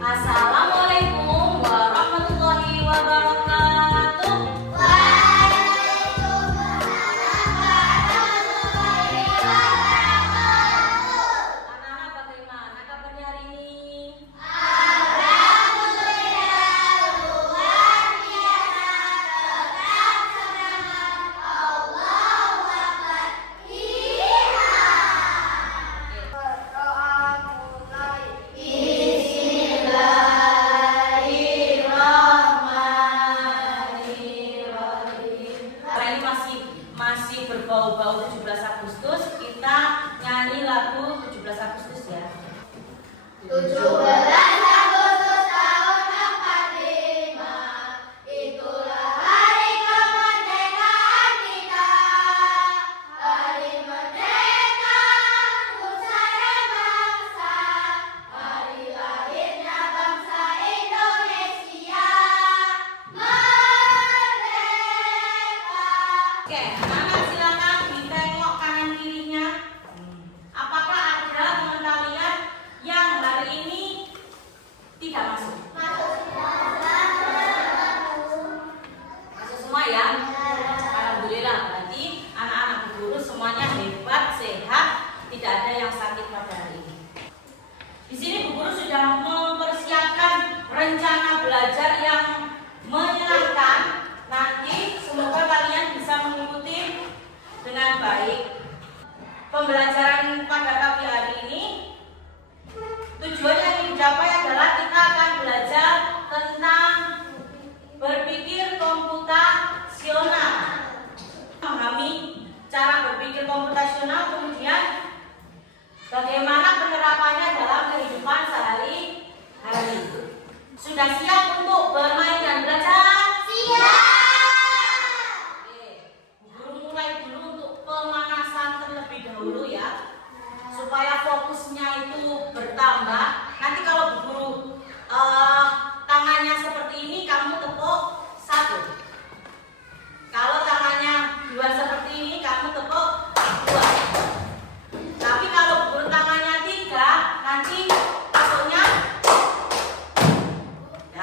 Assalamualaikum warahmatullahi wabarakatuh. Waalaikumsalam warahmatullahi wabarakatuh. Anak-anak bagaimana kabarnya hari ini? Alhamdulillah luar biasa, tetap semangat. Allahu Akbar. Iya. Berdoa mulai. Bismillahirrahmanirrahim. Karena ini masih berbau-bau 17 Agustus, kita nyanyi lagu 17 Agustus ya. 17 Agustus tahun 45, itulah hari kemerdekaan kita. Hari merdeka, nusa dan bangsa, hari lahirnya bangsa Indonesia. Merdeka. Oke, anak-anak silakan ditengok kanan kirinya. Apakah ada teman kalian yang hari ini tidak masuk? Masuk semua ya? Alhamdulillah, berarti anak-anak guru semuanya hebat, sehat, tidak ada yang sakit pada hari ini. Di sini Bu Guru sudah mempersiapkan rencana belajar yang menyenangkan. Nanti semoga kalian bisa mengikuti dengan baik. Pembelajaran pada pagi hari ini tujuannya yang ingin dicapai adalah kita akan belajar tentang berpikir komputasional, memahami cara berpikir komputasional, kemudian bagaimana penerapannya dalam kehidupan sehari-hari. Sudah siap untuk bermain dan belajar? Siap. Oke, Bu Guru mulai dulu untuk pemanasan terlebih dahulu ya, supaya fokusnya itu bertambah. Nanti kalau Bu Guru tangannya seperti ini, kamu tepuk 1. Kalau tangannya 2 seperti ini, kamu tepuk 2. Tapi kalau Bu Guru tangannya 3, nanti tepuknya ya.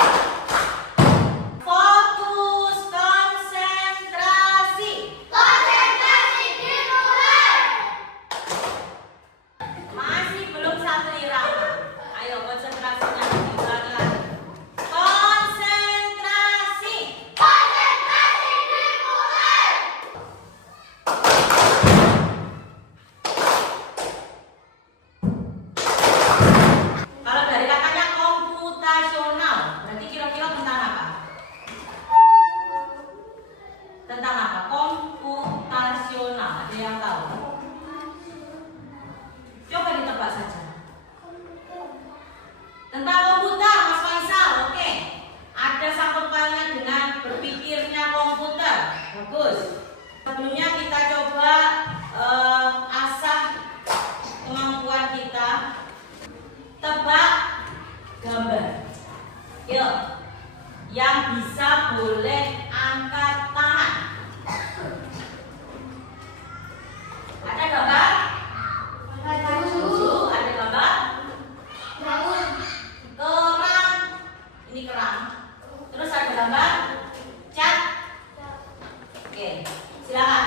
Fokus, konsentrasi. Konsentrasi dimulai. Masih belum satu irama. Ayo konsentrasinya diulangi lagi. Konsentrasi. Konsentrasi dimulai. Kalau dari katanya komputasional, berarti kira-kira tentang apa? Tentang apa? Komputasional. Ada yang tahu? Coba ditebak saja. Tentang komputer, Mas Faisal. Oke. Ada sangkut pautnya dengan berpikirnya komputer. Bagus. Sebelumnya kita coba asah kemampuan kita. Tebak gambar. Yuk. Yang bisa boleh angkat tangan. Ada gambar? Tujuh. Ada gambar? Kerang. Ini kerang. Terus ada gambar cat. Oke, silakan.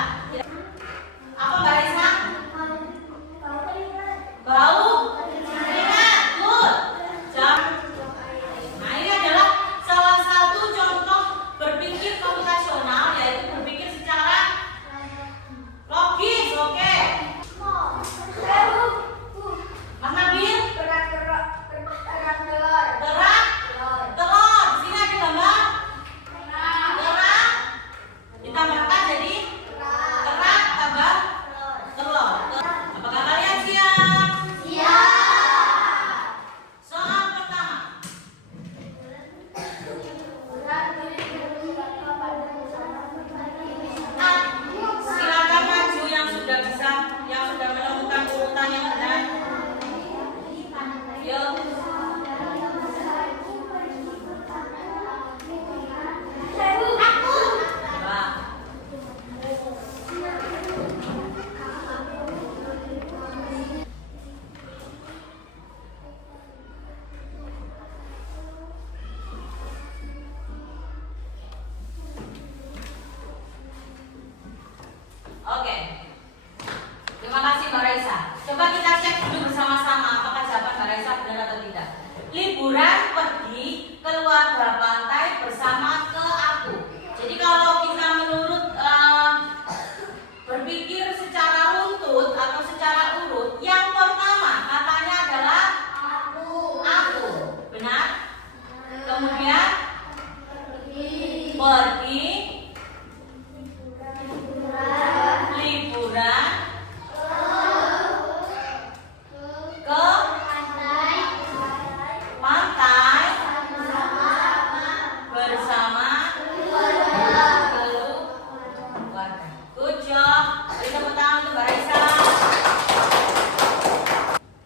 liburan pergi keluarga pantai bersama ke aku. Jadi kalau kita menurut berpikir secara runtut atau secara urut, yang pertama katanya adalah aku. Benar? Kemudian pergi liburan ke pantai bersama keluarga. Good job. Beri tepuk tangan untuk Mbak Raisa.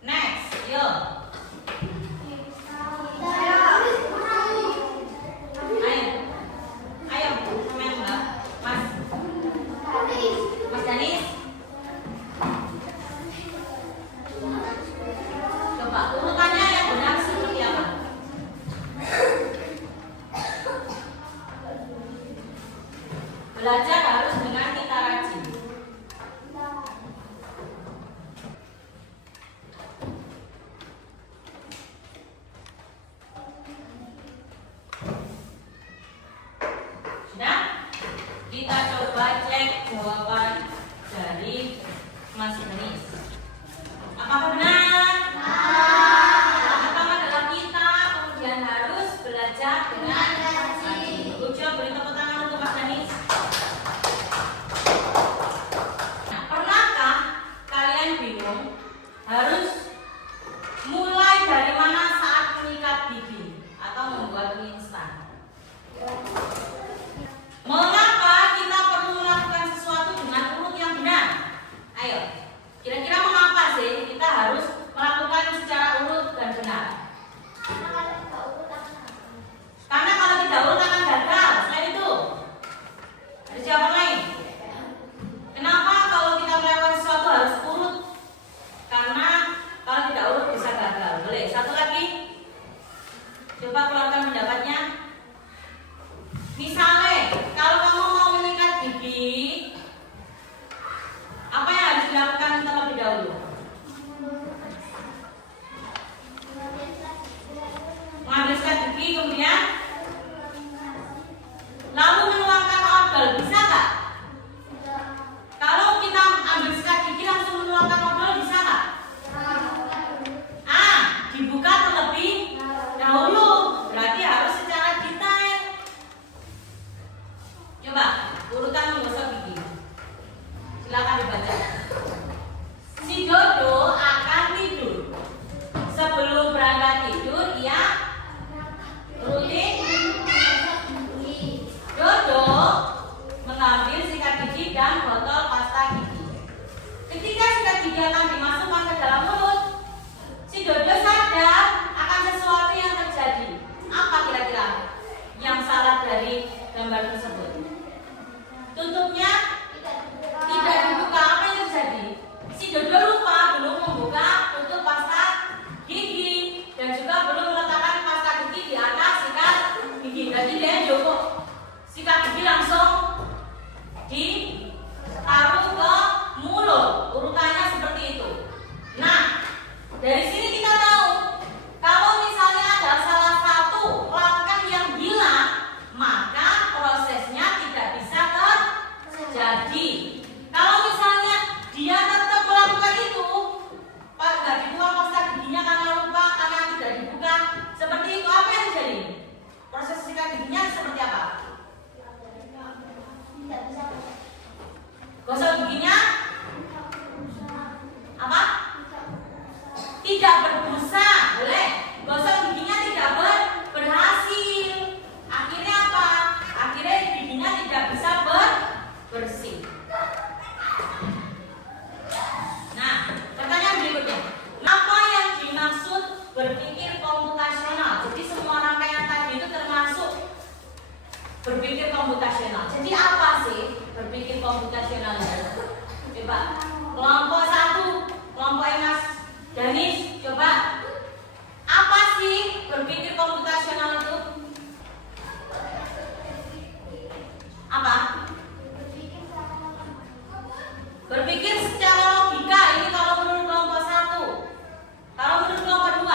Next, yuk. Ayo, komen Mbak. Mas Danis. Coba urutannya yang benar seperti apa? Belajar harus dengan kita rajin. Sudah? Kita coba cek jawaban dari Mas Denis. Apakah benar? Yang pertama adalah kita kemudian harus belajar dengan rajin. Good job, beri tepuk tangan untuk Mas Denis. Nah, pernahkah kalian bingung harus mulai dari mana saat menyikat gigi atau membuat mie instan? Mengapa kita perlu melakukan sesuatu dengan urut yang benar? Ayo, kira-kira mengapa sih kita harus melakukan secara urut dan benar? Karena kalau tidak urut akan gagal. Selain itu, ada jawaban lain. Kenapa kalau kita melakukan sesuatu harus urut? Karena kalau tidak urut bisa gagal. Boleh, satu lagi. Coba keluarkan pendapatnya. Misalnya, kalau kamu mau menyikat gigi, apa yang harus dilakukan terlebih dahulu? Mengambil sikat gigi, kemudian lalu menuangkan odol, bisa nggak? Kalau kita ambil sikat gigi langsung menuangkan odol, bisa nggak? Dibuka terlebih dahulu, berarti harus secara detail. Coba urutan menggosok gigi. Silakan dibaca. Si Dodo akan tidur. Sebelum berangkat tidur, ia rutin. Dodo mengambil sikat gigi dan botol pasta gigi. Ketika sikat gigi akan dimasukkan ke dalam mulut, si Dodo sadar akan sesuatu yang terjadi. Apa kira-kira yang salah dari gambar tersebut? Tutupnya tidak dibuka. Apa yang terjadi? Si Dodo lupa belum membuka tutup pasta gigi dan juga belum meletakkan pasta gigi di atas sikat gigi. Jadi dia joko sikat gigi langsung ditaruh ke mulut. Urutannya seperti itu. Nah, dari sini kita tahu kalau misalnya ada salah satu langkah yang hilang, maka prosesnya tidak bisa terjadi. Kalau misalnya dia tetap melakukan itu, nggak dibuka pasta giginya karena lupa, karena tidak dibuka, seperti itu, apa yang terjadi? Proses sikat giginya seperti apa? Gosok giginya apa? Tidak berbusa, boleh. Gosok giginya tidak berhasil. Akhirnya apa? Akhirnya giginya tidak bisa bersih. Nah, pertanyaan berikutnya. Apa yang dimaksud berpikir komputasional? Jadi semua rangkaian tadi itu termasuk berpikir komputasional. Jadi apa sih berpikir komputasional? Coba kelompok 1, kelompok Mas Danis, coba apa sih berpikir komputasional itu? Apa? Berpikir secara logika. Ini kalau menurut kelompok 1. Kalau menurut kelompok 2,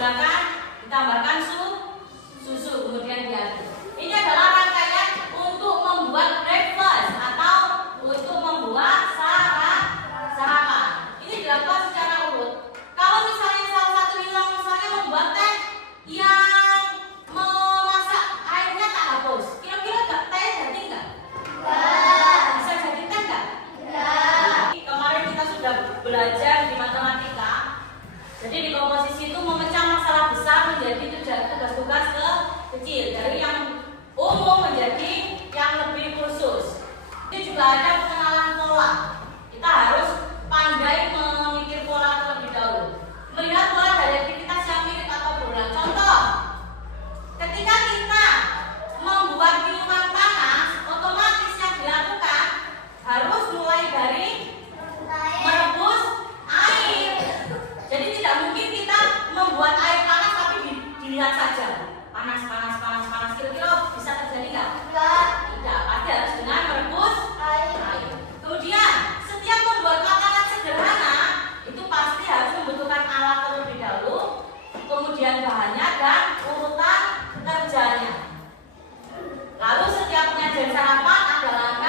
digunakan ditambahkan susu kemudian diaduk. Ini adalah rangkaian untuk membuat breakfast atau untuk membuat sarapan. Ini dilakukan secara urut. Kalau misalnya salah satu hilang, misalnya membuat teh yang memasak airnya tak hapus, kira-kira teh jadi nggak? Bisa jadi teh nggak? Kemarin kita sudah belajar di matematika. Jadi di komposisi itu memecah masalah besar menjadi tugas-tugas kecil, dari yang umum menjadi yang lebih khusus. Ini juga ada pengenalan pola. Kita harus pandai memikir pola terlebih dahulu. Melihat pola dari aktivitas yang mirip atau berulang. Contoh, ketika kita membuat minuman panas, otomatis yang dilakukan harus mulai dari merebus air. Jadi tidak mungkin kita membuat air panas tapi dilihat saja. Panas. Kira-kira bisa terjadi nggak? Tidak. Pasti harus dengan merebus air. Kemudian setiap membuat makanan sederhana itu pasti harus membutuhkan alat terlebih dahulu, kemudian bahannya dan urutan kerjanya. Lalu setiap penyajian sarapan adalah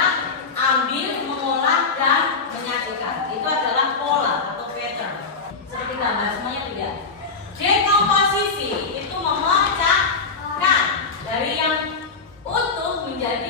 ambil, mengolah dan menyajikan. Itu adalah pola atau pattern. Seperti gambar semuanya tidak. Dekomposisi itu memecahkan dari yang utuh menjadi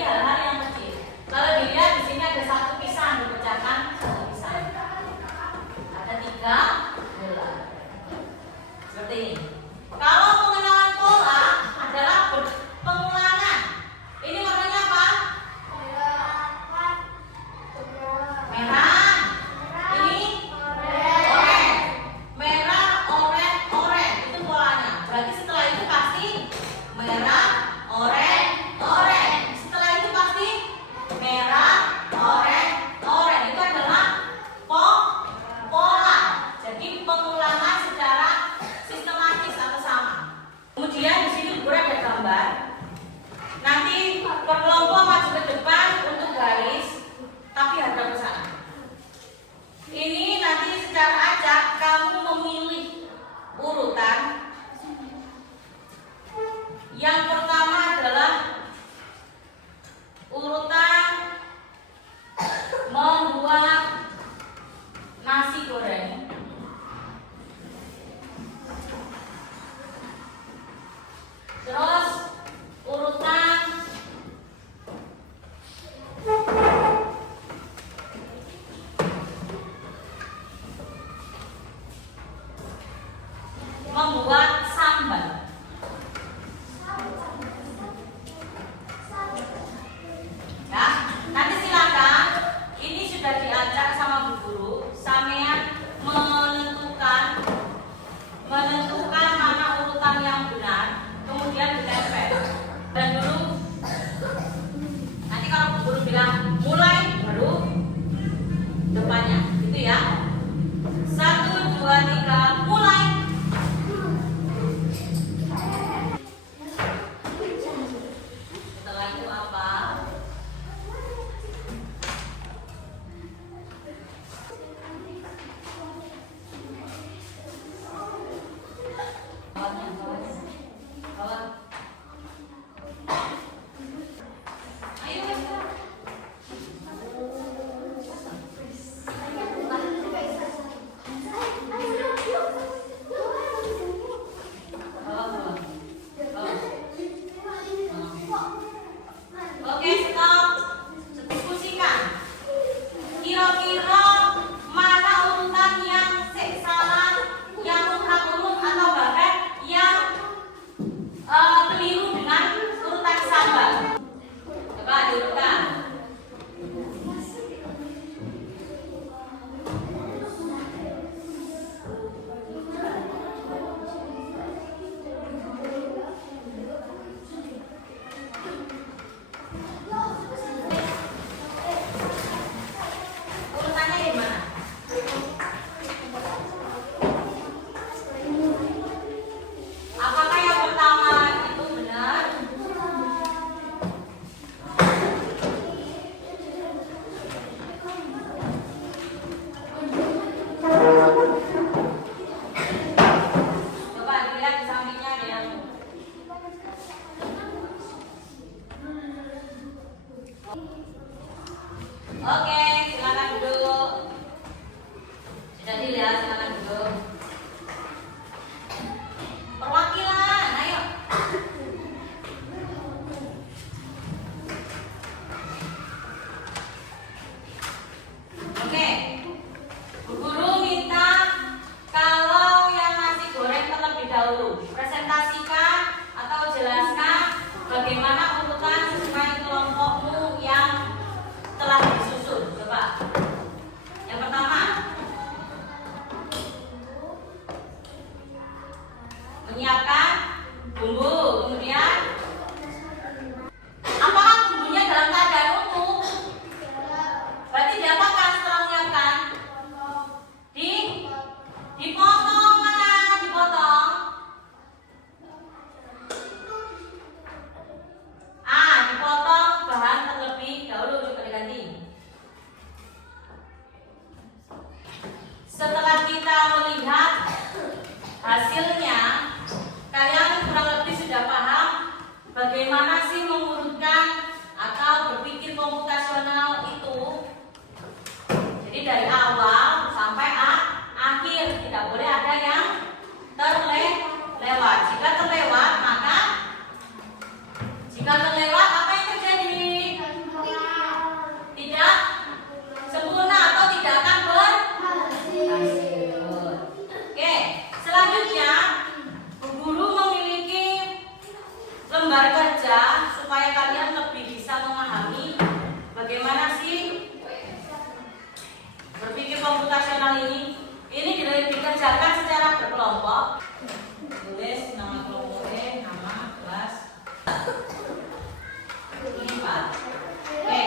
dahulu. Presentasikan atau jelaskan bagaimana urutan sesuai kelompokmu yang telah disusun. Coba. Yang pertama, menyiapkan bumbu. Kemudian, apakah bumbunya dalam keadaan utuh? Berarti diapakan setelah menyiapkan? Dipotong. Mana dipotong? Dipotong bahan terlebih dahulu. Coba diganti. Setelah kita melihat hasilnya, kalian kurang lebih sudah paham bagaimana sih mengurutkan atau berpikir komputasional itu. Jadi dari awal sampai akhir tidak boleh ada yang terlewat. Jika terlewat apa yang terjadi? Tidak sempurna atau tidak akan berhasil. Oke, selanjutnya Bu Guru memiliki lembar kerja supaya kalian lebih bisa memahami bagaimana sih berpikir komputasional ini. Ini dikerjakan secara berkelompok. Tulis nama kelompoknya, nama kelas. Ini 4. Oke.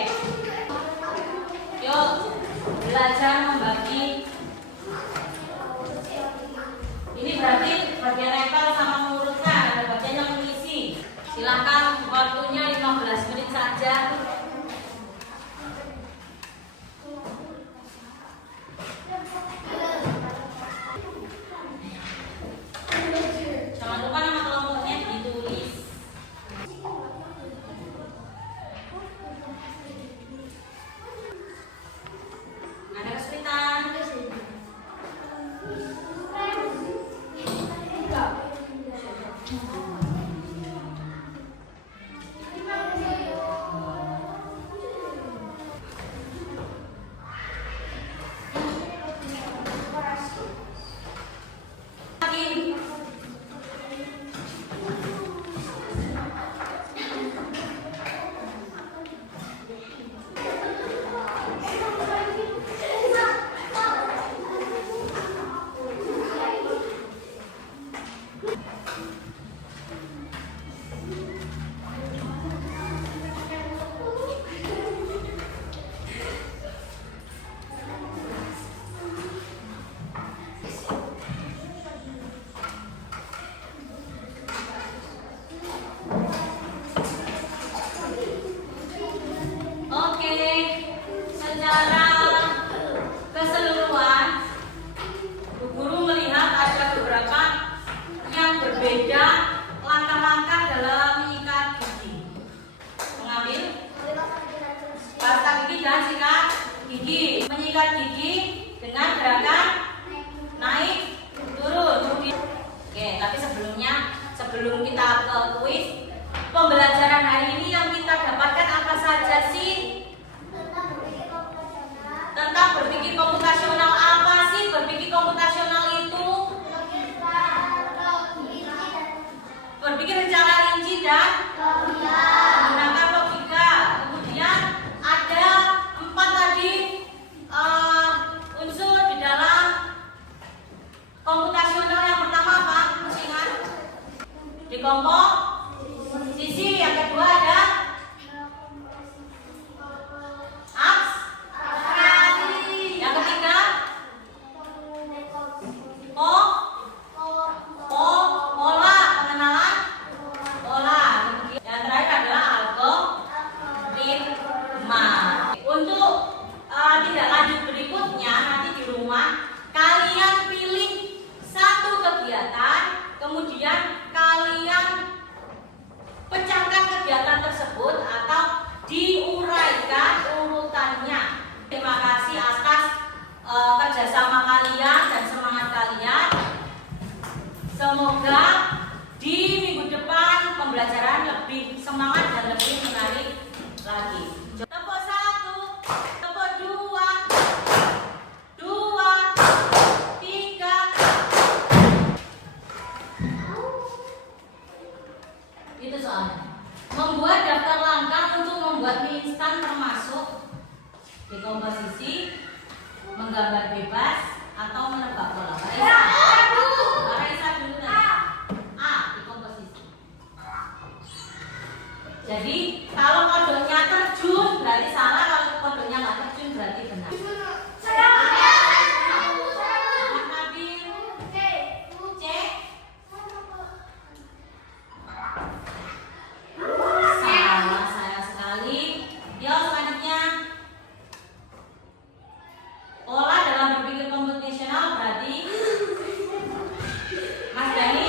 Yuk belajar membagi. Ini berarti bagian nempel sama mengurutkan. Ada bagian yang mengisi. Silakan waktunya 15 menit saja. Jangan lupa nama kelompoknya ditulis. Ada kesulitan? Secara keseluruhan, Bu Guru melihat ada beberapa yang berbeda langkah-langkah dalam menyikat gigi. Mengambil pasta gigi dan sikat gigi. Menyikat gigi dengan gerakan naik turun. Oke, tapi sebelum kita ke kuis, pembelajaran hari ini yang kita dapatkan apa saja sih? Tentang berpikir komputasional. Apa sih berpikir komputasional itu? Berpikir secara rinci dan menggunakan logika. Kemudian ada 4 tadi unsur di dalam komputasional. Yang pertama apa? Masih ingat? Di kelompok sisi. Yang kedua ada tidak lanjut berikutnya. Nanti di rumah kalian pilih satu kegiatan, kemudian kalian pecahkan kegiatan tersebut atau diuraikan urutannya. Terima kasih atas kerjasama kalian dan semangat kalian. Semoga di minggu depan pembelajaran lebih semangat dan lebih menarik lagi. Tepuk 1, tepuk 2, 3. Mas Dani